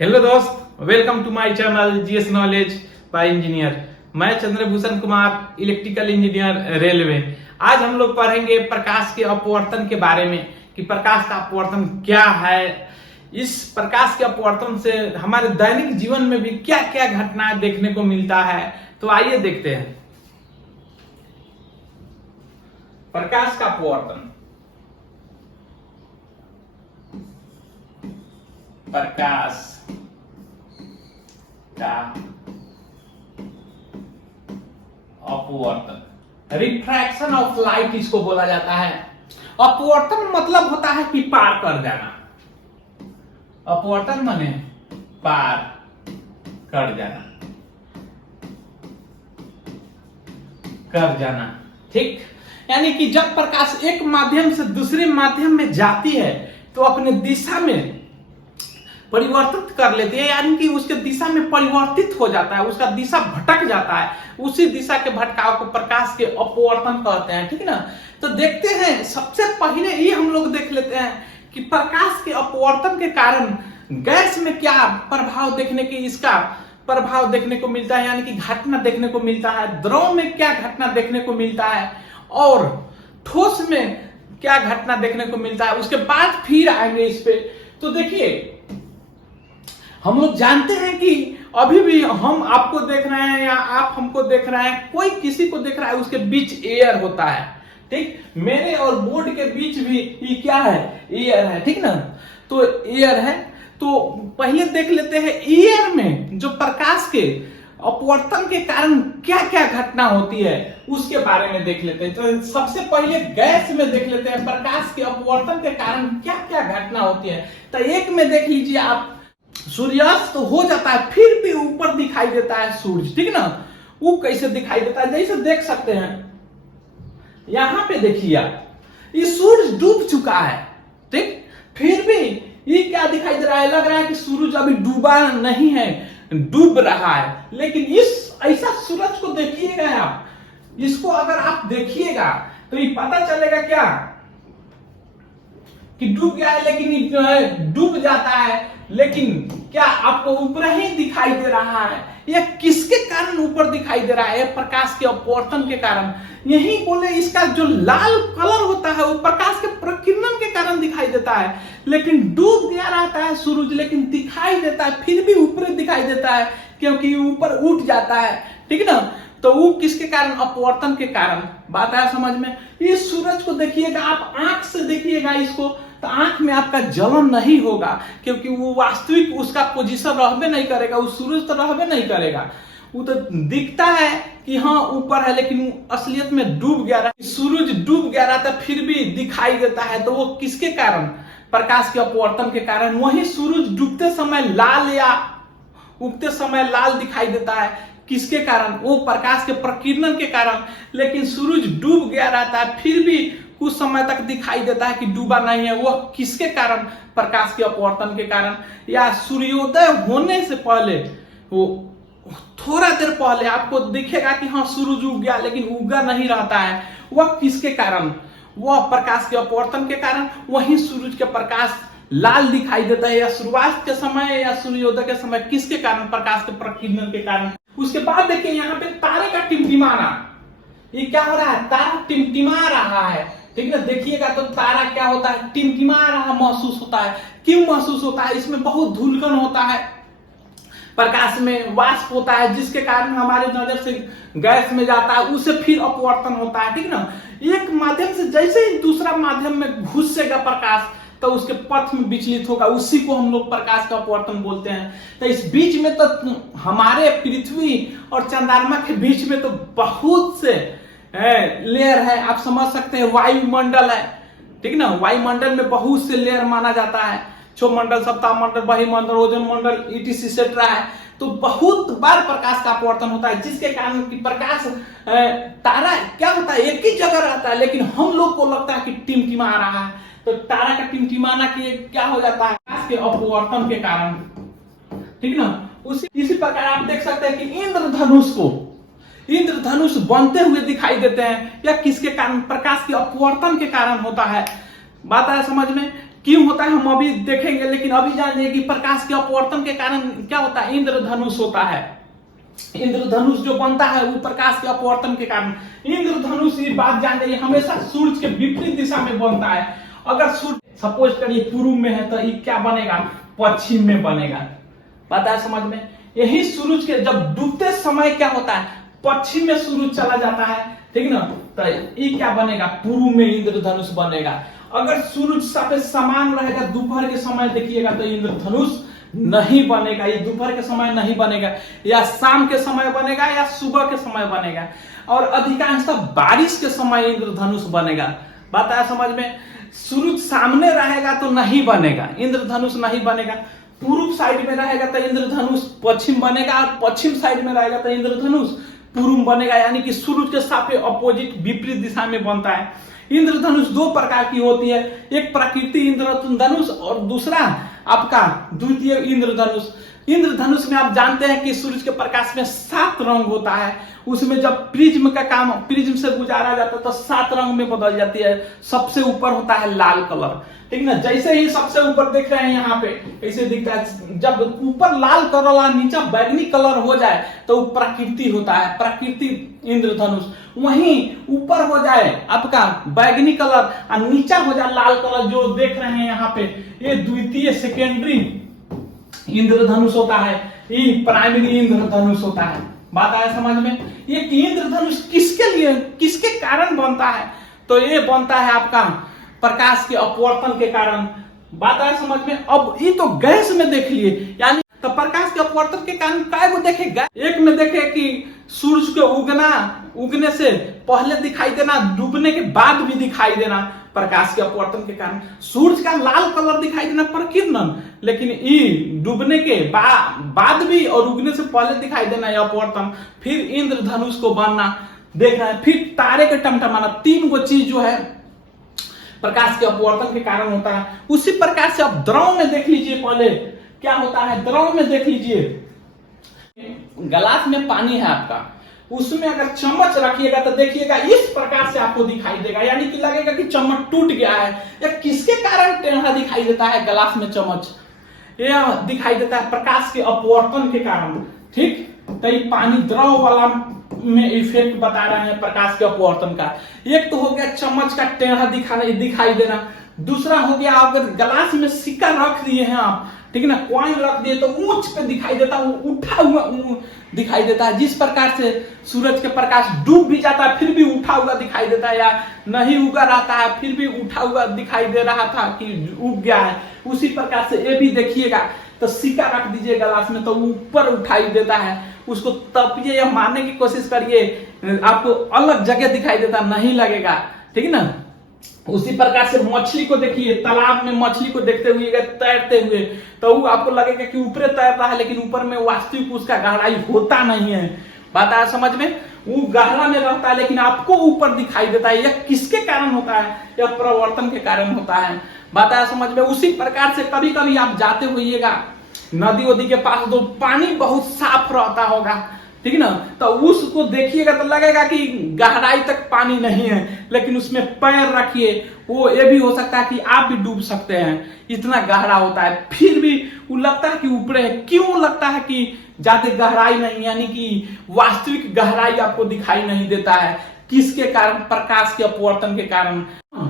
Hello दोस्त, welcome to my channel GS knowledge by engineer. मैं Chandrabhushan Kumar, electrical engineer, railway. आज हम लोग पढ़ेंगे प्रकाश के अपवर्तन के बारे में कि प्रकाश का अपवर्तन क्या है। इस प्रकाश के अपवर्तन से हमारे दैनिक जीवन में भी क्या क्या घटनाएं देखने को मिलता है। तो आइए देखते हैं प्रकाश का अपवर्तन। प्रकाश का अपवर्तन, रिफ्रैक्शन ऑफ लाइट इसको बोला जाता है। अपवर्तन मतलब होता है कि पार कर जाना। अपवर्तन माने पार कर जाना, ठीक। यानी कि जब प्रकाश एक माध्यम से दूसरे माध्यम में जाती है तो अपने दिशा में परिवर्तित कर लेती है, यानी कि उसके दिशा में परिवर्तित हो जाता है, उसका दिशा भटक जाता है। उसी दिशा के भटकाव को प्रकाश के अपवर्तन कहते हैं, ठीक है ना। तो देखते हैं, सबसे पहले ये हम लोग देख लेते हैं कि प्रकाश के अपवर्तन के कारण गैस में क्या प्रभाव इसका प्रभाव देखने को मिलता है, यानी कि घटना देखने को मिलता है। द्रव में क्या घटना देखने को मिलता है और ठोस में क्या घटना देखने को मिलता है, उसके बाद फिर आएंगे इस पे। तो देखिए, हम लोग जानते हैं कि अभी भी हम आपको देख रहे हैं या आप हमको देख रहे हैं, कोई किसी को देख रहा है, उसके बीच एयर होता है, ठीक। मेरे और बोर्ड के बीच भी ये क्या है, एयर है, ठीक ना। तो एयर है। तो पहले देख लेते हैं एयर में जो प्रकाश के अपवर्तन के कारण क्या क्या घटना होती है उसके बारे में देख लेते हैं। तो सबसे पहले गैस में देख लेते हैं प्रकाश के अपवर्तन के कारण क्या क्या घटना होती है। तो एक में देख लीजिए आप, सूर्यास्त तो हो जाता है फिर भी ऊपर दिखाई देता है सूरज, ठीक ना। वो कैसे दिखाई देता है, जैसे देख सकते हैं यहां पे देखिए आप, ये सूरज डूब चुका है, ठीक। फिर भी ये क्या दिखाई दे रहा है, लग रहा है कि सूरज अभी डूबा नहीं है, डूब रहा है। लेकिन इस ऐसा सूरज को देखिएगा आप, इसको अगर आप देखिएगा तो ये पता चलेगा क्या कि डूब गया है, लेकिन जो है डूब जाता है, लेकिन क्या आपको ऊपर ही दिखाई दे रहा है। यह किसके कारण ऊपर दिखाई दे रहा है, प्रकाश के अपवर्तन के कारण। यही बोले इसका जो लाल कलर होता है वो प्रकाश के प्रकीर्णन के कारण दिखाई देता है, लेकिन डूब गया रहता है सूरज, लेकिन दिखाई देता है, फिर भी ऊपर दिखाई देता है क्योंकि ऊपर उठ जाता है, ठीक ना। तो वो किसके कारण, अपवर्तन के कारण। बात आया समझ में। इस सूरज को देखिएगा आप, आंख से देखिएगा इसको, तो आंख में आपका जलन नहीं होगा क्योंकि वो वास्तविक उसका पोजीशन रहबे नहीं करेगा, वो सूरज तो रहबे नहीं करेगा। वो तो दिखता है कि हाँ ऊपर है, लेकिन असलियत में डूब गया रहा। सूरज डूब गया रहता फिर भी दिखाई देता है, तो वो किसके कारण, प्रकाश के अपवर्तन के कारण। वही सूरज डूबते समय लाल या उगते समय लाल दिखाई देता है, किसके कारण, वो प्रकाश के प्रकीर्णन के कारण। लेकिन सूरज डूब गया रहता है फिर भी कुछ समय तक दिखाई देता है कि डूबा नहीं है, वो किसके कारण, प्रकाश के अपवर्तन के कारण। या सूर्योदय होने से पहले, वो थोड़ा देर पहले आपको दिखेगा कि हाँ सूरज उग गया, लेकिन उगा नहीं रहता है, वह किसके कारण, वह प्रकाश के अपवर्तन के कारण। वही सूरज के प्रकाश लाल दिखाई देता है या शुरुआत के समय या सूर्योदय के समय, किसके कारण, प्रकाश के प्रकीर्णन के कारण। उसके बाद देखिए यहाँ पे तारे का टिमटिमाना, ये क्या हो रहा है, तारा टिमटिमा रहा है, ठीक है। देखिएगा तो तारा क्या होता है, टिमटिमा रहा महसूस होता है। क्यों महसूस होता है, इसमें बहुत धूलकण होता है, प्रकाश में वाष्प होता है, जिसके कारण हमारे नजर से गैस में जाता है, उसे फिर अपवर्तन होता है, ठीक ना। एक माध्यम से जैसे ही दूसरा माध्यम में घुसेगा प्रकाश, तो उसके पथ में विचलित होगा, उसी को हम लोग प्रकाश का अपवर्तन बोलते हैं। तो इस बीच में तो हमारे पृथ्वी और चंद्रमा के बीच में तो बहुत से लेयर है, आप समझ सकते हैं। वायुमंडल है, ठीक ना। वायुमंडल में बहुत से लेयर माना जाता है, क्षोमंडल, सप्ताहमंडल, बहिमंडल, ओजोन मंडल, ईटीसी सेट्रा है। तो बहुत बार प्रकाश का अपवर्तन होता है, जिसके कारण कि प्रकाश तारा क्या होता है, एक ही जगह रहता है, लेकिन हम लोग को लगता है कि टिमटिमा रहा है। तो तारा का टिमटिमाना की क्या हो जाता है, प्रकाश के अपवर्तन के कारण, ठीक ना। इसी प्रकार आप देख सकते हैं कि इंद्रधनुष बनते हुए दिखाई देते हैं, या किसके कारण, प्रकाश के अपवर्तन के कारण होता है। बात आया समझ में। क्यों होता है हम अभी देखेंगे, लेकिन अभी जानिए कि प्रकाश के अपवर्तन के कारण क्या होता है, इंद्रधनुष होता है। इंद्रधनुष जो बनता है वो प्रकाश के अपवर्तन के कारण। इंद्रधनुष ये बात जान जाइए हमेशा सूर्य के विपरीत दिशा में बनता है। अगर सूर्य सपोज करिए पूर्व में है तो ये क्या बनेगा, पश्चिम में बनेगा। बात है समझ में। यही सूरज के जब डूबते समय क्या होता है, पश्चिम में सूरज चला जाता है, ठीक ना, तो ये क्या बनेगा, पूर्व में इंद्रधनुष बनेगा। अगर सूरज सब समान रहेगा दोपहर के समय देखिएगा तो इंद्रधनुष नहीं बनेगा। ये दोपहर के समय नहीं बनेगा, या शाम के समय बनेगा या सुबह के समय बनेगा, और अधिकांशतः बारिश के समय इंद्रधनुष बनेगा। बात आया समझ में। सूरज सामने रहेगा तो नहीं बनेगा, इंद्रधनुष नहीं बनेगा। पूर्व साइड में रहेगा तो इंद्रधनुष पश्चिम बनेगा, और पश्चिम साइड में रहेगा तो इंद्रधनुष पूर्व बनेगा। यानी कि सूरज के साथ अपोजिट विपरीत दिशा में बनता है। इंद्रधनुष दो प्रकार की होती है, एक प्राकृतिक इंद्रधनुष और दूसरा आपका द्वितीय इंद्रधनुष। इंद्रधनुष में आप जानते हैं कि सूरज के प्रकाश में 7 रंग होता है। उसमें जब प्रिज्म का काम, प्रिज्म से गुजारा जाता है तो 7 रंग में बदल जाती है। सबसे ऊपर होता है लाल कलर, ठीक ना, जैसे ही सबसे ऊपर देख रहे हैं यहाँ पे ऐसे दिखता है। जब ऊपर लाल कलर और नीचे बैगनी कलर हो जाए तो वो प्रकृति होता है, प्राकृतिक इंद्रधनुष। वहीं ऊपर हो जाए आपका बैगनी कलर और नीचा हो जाए लाल कलर, जो देख रहे हैं यहाँ पे, ये द्वितीय सेकेंडरी इंद्रधनुष होता है, ये प्राइमरी इंद्रधनुष होता है। बात आया समझ में। ये इंद्रधनुष किसके लिए, किसके कारण बनता है, तो ये बनता है आपका प्रकाश के अपवर्तन के कारण। बात आया समझ में। अब ये तो गैस में देख लिए, यानी तो प्रकाश के अपवर्तन के कारण काय को देखेगा। एक में देखे कि सूरज के उगने से पहले दिखाई देना, डूबने के बाद भी दिखाई देना, प्रकाश के अपवर्तन के कारण। सूरज का लाल कलर दिखाई देना प्रकीर्णन, लेकिन ये डूबने के बाद भी और उगने से पहले दिखाई देना यह अपवर्तन। फिर इंद्रधनुष को बनना देख रहे हैं, फिर तारे के टमटमाना। 3 गो चीज जो है प्रकाश के अपवर्तन के कारण होता है। उसी प्रकार से आप द्रव में देख लीजिए, पहले क्या होता है द्रव में देख लीजिए। गिलास में पानी है आपका, उसमें अगर चम्मच रखिएगा तो देखिएगा इस प्रकार से आपको दिखाई देगा, यानी कि लगेगा कि चम्मच टूट गया है। या किसके कारण टेढ़ा दिखाई देता है गिलास में चम्मच, यह दिखाई देता है प्रकाश के अपवर्तन के कारण। ठीक, तो ये पानी द्रव वाला में इफेक्ट बता रहे हैं प्रकाश के अपवर्तन का। एक तो हो गया चम्मच का टेढ़ा दिखाई देना। दूसरा हो गया अगर गिलास में सिक्का रख दिए हैं आप, ठीक है ना, कॉइन रख दिए तो ऊंच पे दिखाई देता है, उठा हुआ दिखाई देता है। जिस प्रकार से सूरज के प्रकाश डूब भी जाता है फिर भी उठा हुआ दिखाई देता है, या नहीं उगा रहता है फिर भी उठा हुआ दिखाई दे रहा था कि उग गया है। उसी प्रकार से ये भी देखिएगा, तो सिक्का रख दीजिए गिलास में तो ऊपर उठाई देता है। उसको तपिए या मारने की कोशिश करिए, आपको अलग जगह दिखाई देता नहीं लगेगा, ठीक है ना। उसी प्रकार से मछली को देखिए, तालाब में मछली को देखते हुए तैरते हुए, तो वो आपको लगेगा कि ऊपर तैर रहा है, लेकिन ऊपर में वास्तविक उसका गहराई होता नहीं है। बात आया समझ में। वो गहरा में रहता है लेकिन आपको ऊपर दिखाई देता है। यह किसके कारण होता है, यह प्रवर्तन के कारण होता है। बात आया समझ में। उसी प्रकार से कभी कभी आप जाते होइएगा नदी वदी के पास, तो पानी बहुत साफ रहता होगा, ठीक ना, तो उसको देखिएगा तो लगेगा कि गहराई तक पानी नहीं है, लेकिन उसमें पैर रखिए, वो ये भी हो सकता है कि आप भी डूब सकते हैं, इतना गहरा होता है। फिर भी वो लगता है कि ऊपर है। क्यों लगता है कि ज्यादा गहराई नहीं, यानी कि वास्तविक गहराई आपको दिखाई नहीं देता है। किसके कारण, प्रकाश के अपवर्तन के कारण।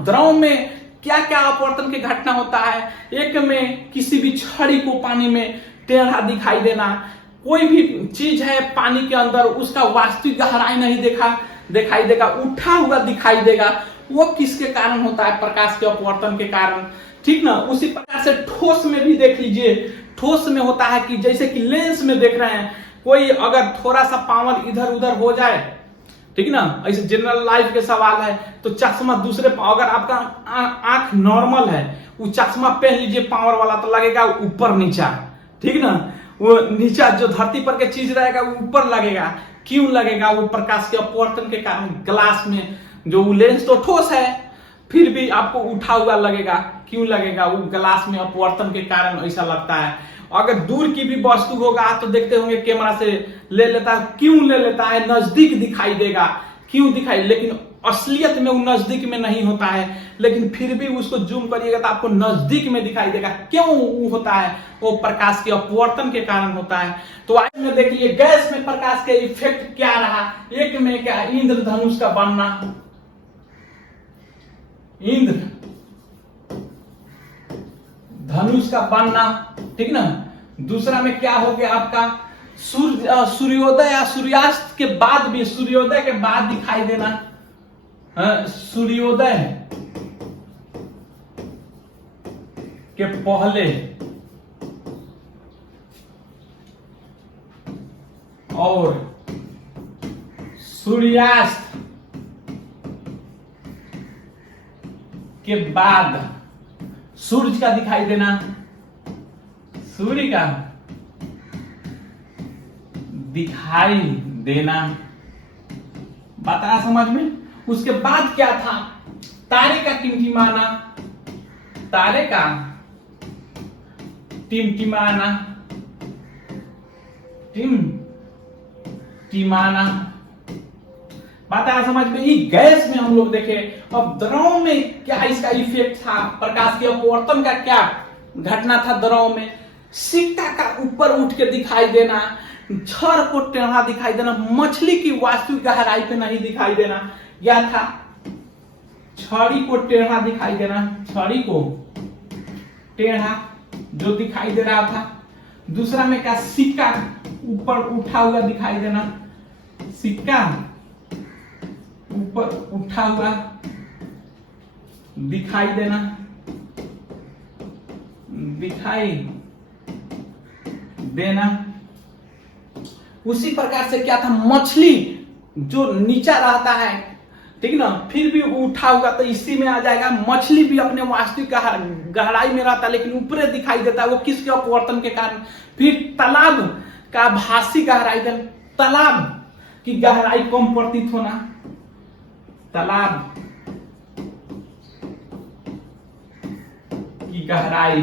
द्रव में क्या क्या अपवर्तन की घटना होता है। एक में किसी भी छड़ी को पानी में टेढ़ा दिखाई देना, कोई भी चीज है पानी के अंदर उसका वास्तविक गहराई नहीं दिखाई देगा, उठा हुआ दिखाई देगा। वो किसके कारण होता है, प्रकाश के अपवर्तन के कारण, ठीक ना। उसी प्रकार से ठोस में भी देख लीजिए। ठोस में होता है कि जैसे कि लेंस में देख रहे हैं, कोई अगर थोड़ा सा पावर इधर उधर हो जाए, ठीक ना, ऐसे जनरल लाइफ के सवाल है, तो चश्मा दूसरे, अगर आपका आंख नॉर्मल है, वो चश्मा पहन लीजिए पावर वाला, तो लगेगा ऊपर नीचा, ठीक ना। वो नीचा जो धरती पर के चीज रहेगा वो ऊपर लगेगा। क्यों लगेगा, वो प्रकाश के अपवर्तन के कारण। ग्लास में जो लेंस तो ठोस है फिर भी आपको उठा हुआ लगेगा। क्यों लगेगा, वो ग्लास में अपवर्तन के कारण ऐसा लगता है। अगर दूर की भी वस्तु होगा तो देखते होंगे कैमरा से ले लेता है, क्यों ले लेता है, नजदीक दिखाई देगा, क्यों दिखाई, लेकिन असलियत में वो नजदीक में नहीं होता है, लेकिन फिर भी उसको जूम करिएगा तो आपको नजदीक में दिखाई देगा। क्यों वो होता है? वो प्रकाश के अपवर्तन के कारण होता है। तो आज में देखिए गैस में प्रकाश के इफेक्ट क्या रहा। एक में क्या, इंद्रधनुष का बनना, इंद्र धनुष का बनना, ठीक ना। दूसरा में क्या हो गया आपका, सूर्योदय या सूर्यास्त के बाद भी, सूर्योदय के बाद दिखाई देना, सूर्योदय के पहले और सूर्यास्त के बाद सूर्य का दिखाई देना, सूर्य का दिखाई देना। बात आया समझ में? उसके बाद क्या था, तारे का टिमटिमाना, तारे का टिमटिमाना, टिमटिमाना। बात आया समझ में? ये गैस में हम लोग देखे। अब द्रव में क्या इसका इफेक्ट था, प्रकाश के अपवर्तन का क्या घटना था द्रव में। सिक्का का ऊपर उठ के दिखाई देना, छड़ को टेढ़ा दिखाई देना, मछली की वास्तविक गहराई पे नहीं दिखाई देना। क्या था, छड़ी को टेढ़ा दिखाई देना, छड़ी को टेढ़ा जो दिखाई दे रहा था। दूसरा में क्या, सिक्का ऊपर उठा हुआ दिखाई देना, सिक्का ऊपर उठा हुआ दिखाई देना, दिखाई देना। उसी प्रकार से क्या था, मछली जो नीचा रहता है, ठीक ना, फिर भी उठा हुआ तो इसी में आ जाएगा। मछली भी अपने वास्तविक गहराई में रहता है लेकिन ऊपर दिखाई देता है, वो किसके अपवर्तन के कारण। फिर तालाब का भासी गहराई, तालाब की गहराई कम प्रतीत होना, तालाब की गहराई,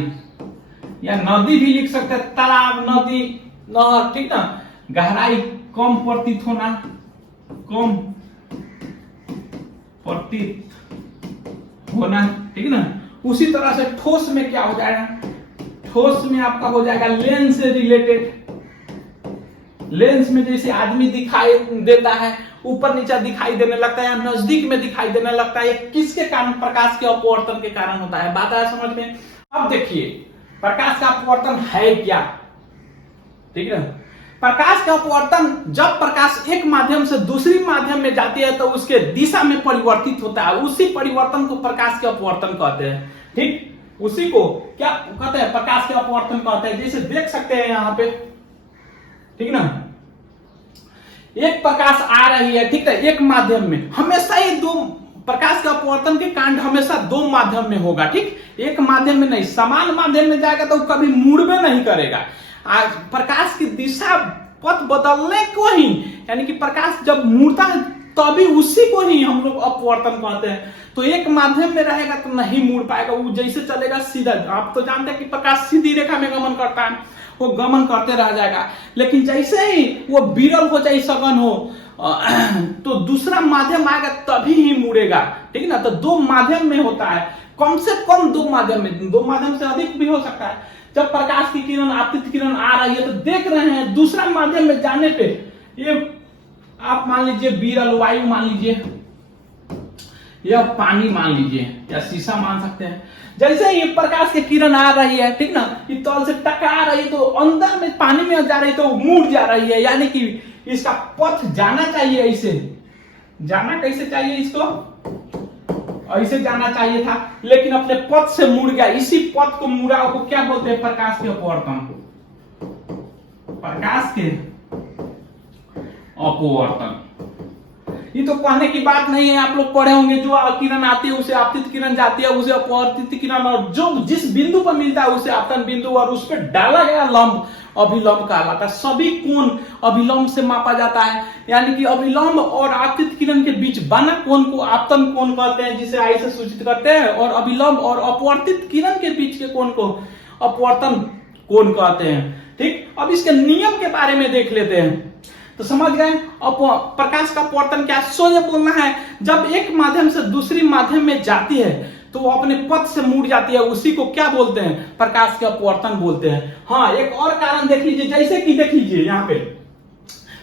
या नदी भी लिख सकते हैं, तालाब, नदी, नहर, ठीक ना, गहराई कम प्रतीत होना, कम प्रतीत होना, ठीक ना। उसी तरह से ठोस में क्या हो जाएगा, ठोस में आपका हो जाएगा लेंस से रिलेटेड। लेंस में जैसे आदमी दिखाई देता है, ऊपर नीचा दिखाई देने लगता है या नजदीक में दिखाई देने लगता है, किसके कारण, प्रकाश के अपवर्तन के कारण होता है। बात आया समझ में? अब देखिए प्रकाश का अपवर्तन है क्या, ठीक है। प्रकाश का अपवर्तन, जब प्रकाश एक माध्यम से दूसरी माध्यम में जाती है तो उसके दिशा में परिवर्तित होता है, उसी परिवर्तन को प्रकाश के अपवर्तन कहते हैं, ठीक। उसी को क्या कहते हैं, प्रकाश के अपवर्तन कहते हैं। जैसे देख सकते हैं यहाँ पे, ठीक ना, एक प्रकाश आ रही है, ठीक है, एक माध्यम में। हमेशा ही दो प्रकाश के अपवर्तन के कांड हमेशा दो माध्यम में होगा, ठीक, एक माध्यम में नहीं। समान माध्यम में जाएगा तो कभी मुड़बे नहीं करेगा। आज प्रकाश की दिशा पथ बदलने को ही, यानी कि प्रकाश जब मुड़ता है तभी उसी को ही हम लोग अपवर्तन कहते हैं। तो एक माध्यम में रहेगा तो नहीं मुड़ पाएगा, वो जैसे चलेगा सीधा। आप तो जानते हैं कि प्रकाश सीधी रेखा में गमन करता है, वो गमन करते रह जाएगा। लेकिन जैसे ही वो विरल हो जाए, सघन हो, तो दूसरा माध्यम आएगा तभी ही मुड़ेगा, ठीक ना। तो दो माध्यम में होता है, कम से कम दो माध्यम में, दो माध्यम से अधिक भी हो सकता है। जब प्रकाश की किरण, आपतित किरण आ रही है तो देख रहे हैं, दूसरा माध्यम में जाने पे ये आप मान लीजिए विरल वायु मान लीजिए, या पानी मान लीजिए, या शीशा मान सकते हैं। जैसे ही प्रकाश की किरण आ रही है, ठीक ना, ये तल से टकरा रही है तो अंदर में पानी में जा रही है तो मुड़ जा रही है, यानी कि इसका पथ जाना चाहिए ऐसे। जाना कैसे चाहिए, इसको ऐसे जाना चाहिए था, लेकिन अपने पथ से मुड़ गया। इसी पथ को मुड़ा को क्या बोलते हैं, प्रकाश के अपवर्तन। प्रकाश के अपवर्तन, ये तो कहने की बात नहीं है, आप लोग पढ़े होंगे। जो किरण आती है उसे आपतित किरण जाती है, उसे अपवर्तित किरण, और जो जिस बिंदु पर मिलता है उसे आपतन बिंदु, और उस पर डाला गया लंब अभिलंब कहलाता है। सभी कोण अभिलंब से मापा जाता है, यानी कि अभिलंब और आपतित किरण के बीच बना कोण को आपतन कोण कहते हैं, जिसे आई से सूचित करते हैं, और अभिलंब और अपवर्तित किरण के बीच के कोण को अपवर्तन कोण कहते हैं, ठीक। अब इसके नियम के बारे में देख लेते हैं। तो समझ गए। अब प्रकाश का अपवर्तन क्या है, सोझे बोलना है, जब एक माध्यम से दूसरी माध्यम में जाती है तो वो अपने पथ से मुड़ जाती है, उसी को क्या बोलते हैं, प्रकाश के अपवर्तन बोलते हैं। हाँ, एक और कारण देख लीजिए, जैसे कि देख लीजिए यहाँ पे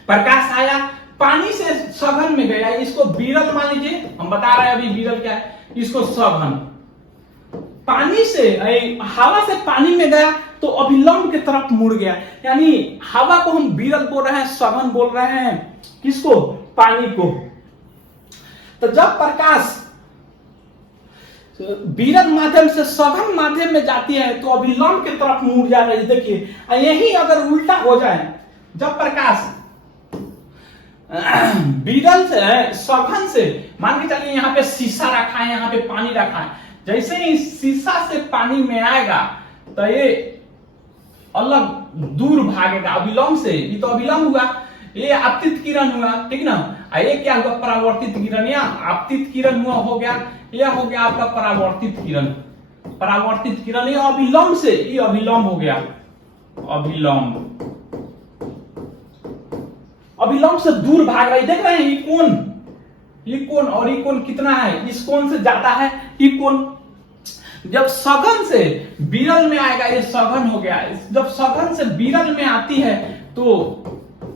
प्रकाश आया, पानी से सघन में गया, इसको विरल मान लीजिए, हम बता रहे हैं अभी विरल क्या है, इसको सघन, पानी से हवा से पानी में गया तो अभिलंब की तरफ मुड़ गया, यानी हवा को हम विरल बोल रहे हैं, सघन बोल रहे हैं, किसको, पानी को। तो जब प्रकाश विरल माध्यम से सघन माध्यम में जाती है तो अभिलंब की तरफ मुड़ जा रही है। देखिए यही अगर उल्टा हो जाए, जब प्रकाश विरल से सघन से, मान के चलिए यहाँ पे शीशा रखा है, यहाँ पे पानी रखा है, जैसे ही शीशा से पानी में आएगा तो ये अलग दूर भागेगा अभिलंब से, ये तो अभिलंब हुआ, ये आपतित किरण हुआ, ठीक ना। ये क्या हुआ, परावर्तित किरण, या आपतित किरण हुआ, हो गया, यह हो गया आपका परावर्तित किरण। परावर्तित किरण ये अभिलंब से, ये अभिलंब हो गया, अभिलंब, अभिलंब से दूर भाग रही, देख रहे हैं ये कोण और ये कोण कितना है, इस कोण से ज्यादा है ये कोण। जब सघन से विरल में आएगा, ये सघन हो गया, जब सघन से विरल में आती है तो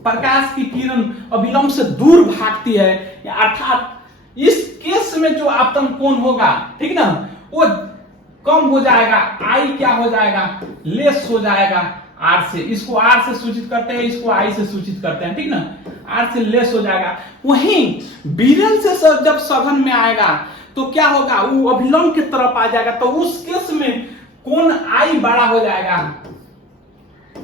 प्रकाश की किरण अभिलंब से दूर भागती है, अर्थात इस केस में जो आपतन कोण होगा, ठीक ना, वो कम हो जाएगा, आई क्या हो जाएगा, लेस हो जाएगा आर से, इसको आर से सूचित करते हैं, इसको आई से सूचित करते हैं, ठीक ना, आर से लेस हो जाएगा। वहीं विरल से जब सघन में आएगा तो क्या होगा, वो अभिलंब की तरफ आ जाएगा, तो उस केस में कोण आई बड़ा हो जाएगा,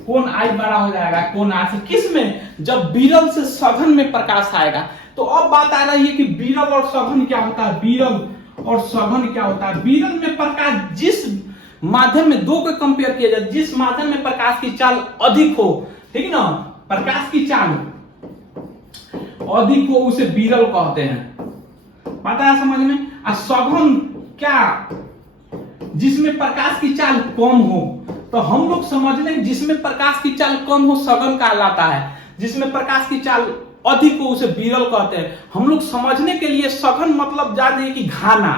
कोण आई बड़ा हो जाएगा कोण आर से, किस में, जब विरल से सघन में प्रकाश आएगा। तो अब बात आ रही है कि विरल और सघन क्या होता है, विरल और सघन क्या होता है। विरल में प्रकाश जिस माध्यम में, दो को कंपेयर किया जाए, जिस माध्यम में प्रकाश की चाल अधिक हो, ठीक ना, प्रकाश की चाल अधिक हो उसे विरल कहते हैं, पता है समझ में। और सघन क्या, जिसमें प्रकाश की चाल कम हो, तो हम लोग समझ लें जिसमें प्रकाश की चाल कम हो सघन कहलाता है, जिसमें प्रकाश की चाल अधिक हो उसे विरल कहते हैं। हम लोग समझने के लिए सघन मतलब जाने की घाना,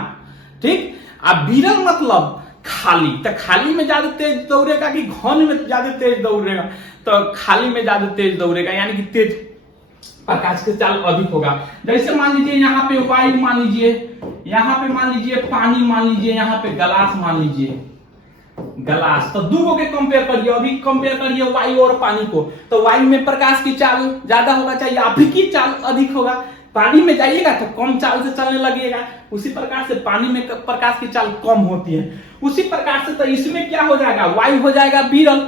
ठीक, अब विरल मतलब खाली, तो खाली में ज्यादा तेज दौड़ेगा कि घन में ज्यादा तेज दौड़ेगा, तो खाली में ज्यादा तेज दौड़ेगा, यानी कि तेज प्रकाश की चाल अधिक होगा। जैसे मान लीजिए यहाँ पे वायु मान लीजिए, यहाँ पे मान लीजिए पानी मान लीजिए, यहाँ पे गलास मान लीजिए, गलास, तो दो के कंपेयर करिए, अभी कंपेयर करिए वायु और पानी को, तो वायु में प्रकाश की चाल ज्यादा होगा चाहिए, आपकी चाल अधिक होगा, पानी में जाइएगा तो कम चाल से चलने लगेगा, उसी प्रकार से पानी में प्रकाश की चाल कम होती है, उसी प्रकार से तो इसमें क्या हो जाएगा, वायु हो जाएगा विरल,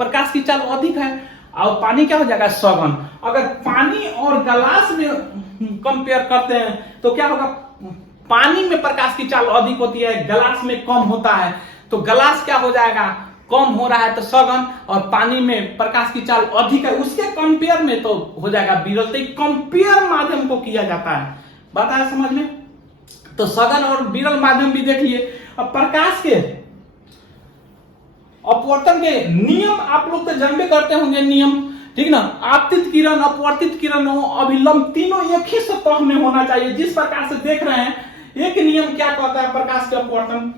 प्रकाश की चाल अधिक है, और पानी क्या हो जाएगा, सघन। अगर पानी और गलास में कंपेयर करते हैं तो क्या होगा, पानी में प्रकाश की चाल अधिक होती है, गलास में कम होता है, तो गलास क्या हो जाएगा, कम हो रहा है तो सघन, और पानी में प्रकाश की चाल अधिक है, उसके कंपेयर में तो हो जाएगा विरल। तो कंपेयर माध्यम को किया जाता है, बात है समझ में। तो सघन और विरल माध्यम भी देख लिए। अब प्रकाश के अपवर्तन के नियम आप लोग तो जानबे करते होंगे, नियम, ठीक ना, आपतित किरण, अपवर्तित किरण, अभिलंब, तीनों एक ही सतह में होना चाहिए। जिस प्रकार से देख रहे हैं, एक नियम क्या कहता है प्रकाश के अपवर्तन,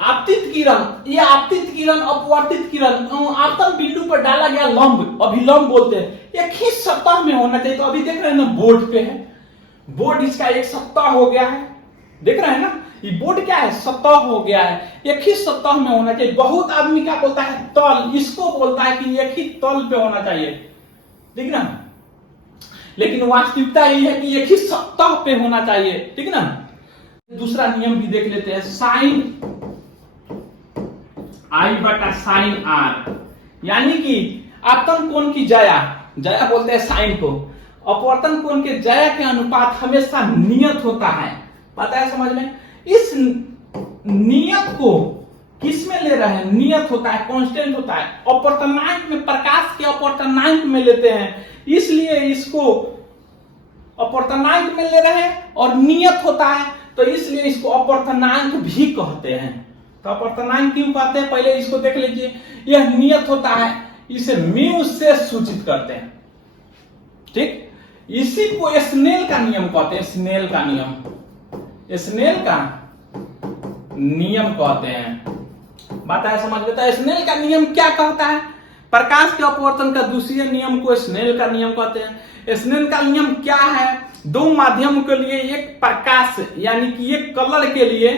आपतित किरण, ये आपतित किरण, अपवर्तित किरण, आपतन बिंदु पर डाला गया लंब, अभिलंब बोलते हैं, एक ही सतह में होना चाहिए। तो अभी देख रहे हैं ना, बोर्ड पे है, बोर्ड इसका एक सतह हो गया है, देख रहे हैं ना, ये बोर्ड क्या है, सतह हो गया है, एक ही सतह में होना चाहिए। बहुत आदमी क्या बोलता है, तल, इसको बोलता है कि एक ही तल पे होना चाहिए, ठीक ना, लेकिन वास्तविकता यही है कि एक ही सतह पे होना चाहिए, ठीक ना। दूसरा नियम भी देख लेते हैं, साइन आई बटा साइन आर, यानी कि आपतन कोण की जया, जया बोलते हैं साइन को, अपवर्तन कोण के जया के अनुपात हमेशा नियत होता है, पता है समझ में। इस नियत को किस में ले रहे हैं, नियत होता है, कांस्टेंट होता है, अपवर्तनांक में, प्रकाश के अपवर्तनांक में लेते हैं, इसलिए इसको अपवर्तनांक में ले रहे हैं, और नियत होता है तो इसलिए इसको अपवर्तनांक भी कहते हैं। तो अपवर्तनांक क्यों कहते हैं, पहले इसको देख लीजिए, यह नियत होता है, इसे म्यू से सूचित करते हैं, ठीक, इसी को स्नेल का नियम कहते हैं। स्नेल का नियम, स्नेल का नियम कहते हैं। बात है समझ में? स्नेल का नियम क्या कहता है? प्रकाश के अपवर्तन का दूसरे नियम को स्नेल का नियम कहते हैं। स्नेल का नियम क्या है? दो माध्यम के लिए एक प्रकाश यानी कि एक कलर के लिए,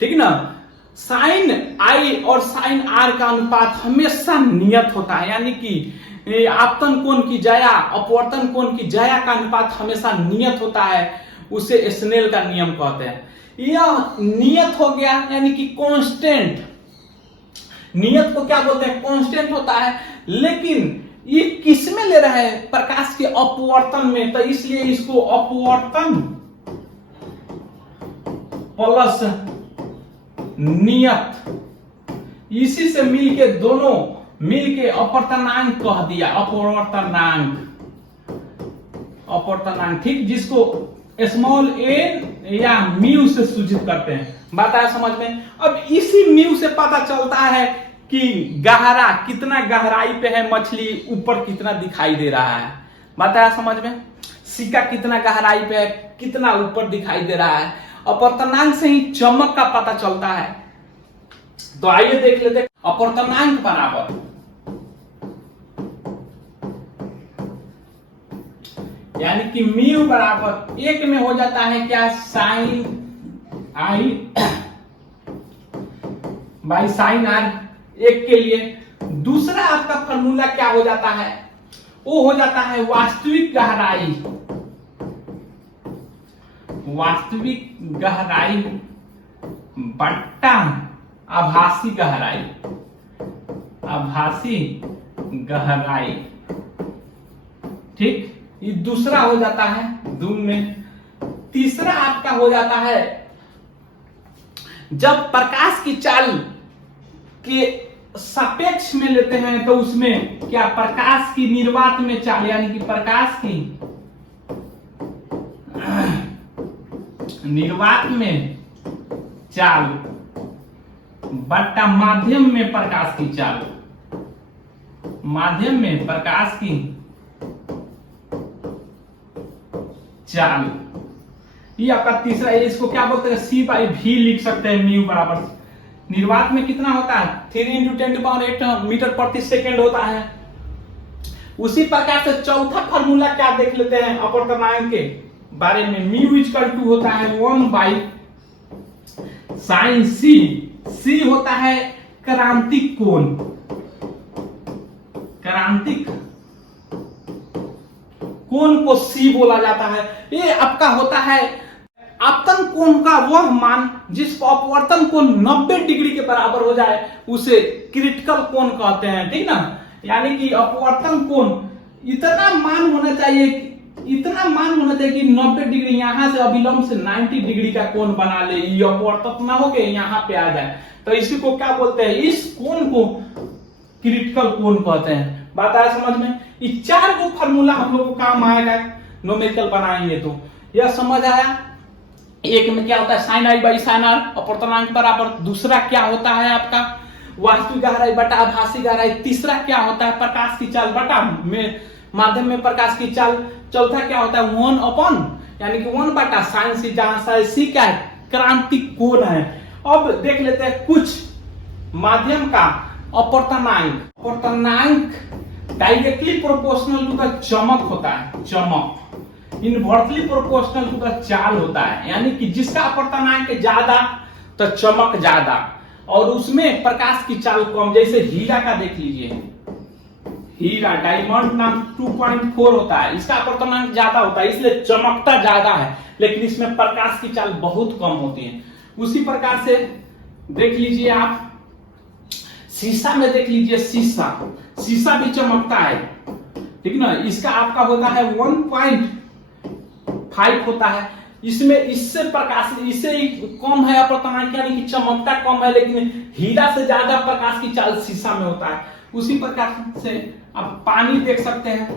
ठीक ना, साइन आई और साइन आर का अनुपात हमेशा नियत होता है। यानी कि आपतन कोण की ज्या, अपवर्तन कोण की ज्या का अनुपात हमेशा नियत होता है, उसे स्नेल का नियम कहते हैं। यह नियत हो गया यानी कि कांस्टेंट। नियत को क्या बोलते हैं? कांस्टेंट होता है। लेकिन ये किस में ले रहा है? प्रकाश के अपवर्तन में, तो इसलिए इसको अपवर्तन प्लस नियत, इसी से मिलके दोनों मिलके अपवर्तनांक कह दिया। अपवर्तनांक, अपवर्तनांक, ठीक, जिसको स्मॉल ए या म्यू से सूचित करते हैं। बात आया समझ में? अब इसी म्यू से पता चलता है कि गहरा कितना गहराई पे है मछली, ऊपर कितना दिखाई दे रहा है। बात आया समझ में? सिक्का कितना गहराई पे है, कितना ऊपर दिखाई दे रहा है। अपवर्तनांक से ही चमक का पता चलता है। तो आइए देख लेते हैं। अपवर्तनांक बराबर यानी कि म्यू बराबर एक में हो जाता है क्या? Sine i by sine r, एक के लिए। दूसरा आपका फॉर्मूला क्या हो जाता है? वो हो जाता है वास्तविक गहराई, वास्तविक गहराई बट्टा आभासी गहराई, आभासी गहराई, ठीक, ये दूसरा हो जाता है दून में। तीसरा आपका हो जाता है जब प्रकाश की चाल के सापेक्ष में लेते हैं तो उसमें क्या? प्रकाश की निर्वात में चाल यानी कि प्रकाश की निर्वात में चाल बट्टा माध्यम में प्रकाश की चाल, माध्यम में प्रकाश की चाल, ये आपका तीसरा है। इसको क्या बोलते हैं? सी बाई भी लिख सकते हैं। म्यू बराबर निर्वात में कितना होता है? 3 × 10⁸ मीटर प्रति सेकेंड होता है। उसी प्रकार से चौथा फॉर्मूला क्या देख लेते हैं अपवर्तनांक के बारे में। म्यू इक्वल टू होता है 1 बाई साइन सी। सी होता है क्रांतिक कोण, क्रांतिक कोण को सी बोला जाता है। ये आपका होता है आपतन कोण का वह मान जिस पर अपवर्तन कोण 90 डिग्री के बराबर हो जाए, उसे क्रिटिकल कोण कहते हैं, ठीक ना। यानी कि अपवर्तन कोण इतना मान होना चाहिए, इतना मान होना चाहिए कि 90 डिग्री, यहां से अभिलंब से 90 डिग्री का कोण बना ले, ये अपवर्तन ना हो के यहां पे आ जाए, तो इसी को क्या बोलते हैं? इस कोण को क्रिटिकल कोण कहते हैं। बात आया समझ में? ये 4 को फॉर्मूला हम लोग को काम आएगा न्यूमेरिकल बनाएंगे तो। यह समझ आया? एक में क्या होता है? Sine i by sine r, अपवर्तनांक बराबर। दूसरा क्या होता है आपका? वास्तविक गहराई बटा आभासी गहराई। तीसरा क्या होता है? प्रकाश की चाल बटा में माध्यम में प्रकाश की चाल। चौथा क्या होता है? 1 अपॉन यानी कि 1 बटा साइन सी, जहां साइन सी क्या है? क्रांतिक कोण है। अब देख लेते हैं कुछ माध्यम का अपवर्तनांक। अपवर्तनांक डायरेक्टली प्रोपोर्शनल टू द चमक होता है, चमक। इनवर्सली प्रोपोर्शनल टू द चाल होता है, यानी कि जिसका अपवर्तनांक ज्यादा तो चमक ज्यादा, और उसमें प्रकाश की चाल कम। जैसे हीरा का देख लीजिए, हीरा डायमंड नाम 2.4 होता है, इसका अपवर्तनांक ज्यादा होता है इसलिए चमकता ज्यादा है, लेकिन इसमें प्रकाश की चाल बहुत कम होती है। उसी प्रकार से देख लीजिए आप शीशा में, देख लीजिए शीशा, शीशा भी चमकता है, ठीक ना। इसका आपका होता है 1.5 होता है, इसमें इससे प्रकाश इससे कम है अपवर्तनांक, यानी कि चमकता कम है, लेकिन हीरा से ज्यादा प्रकाश की चाल शीशा में होता है। उसी प्रकार से आप पानी देख सकते हैं,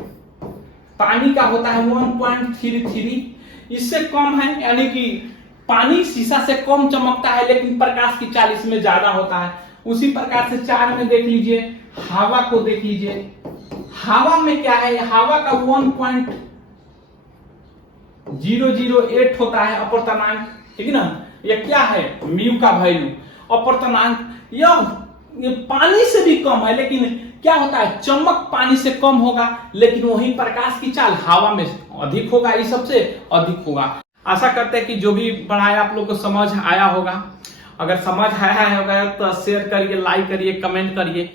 पानी का होता है 1.33, इससे कम है, यानी कि पानी शीशा से कम चमकता है, लेकिन प्रकाश की चाल इसमें ज्यादा होता है। उसी प्रकार से 4 में देख लीजिए, हवा को देख लीजिए, हवा में क्या है, हवा का 1.008 होता है अपवर्तनांक, ठीक है ना। ये क्या है, म्यू का वैल्यू अपवर्तनांक। ये पानी से भी कम है, लेकिन क्या होता है, चमक पानी से कम होगा, लेकिन वही प्रकाश की चाल हवा में अधिक होगा, ये सबसे अधिक होगा। आशा करते हैं कि जो भी पढ़ाया आप लोग को समझ आया होगा। अगर समझ आया होगा तो शेयर करिए, लाइक करिए, कमेंट करिए।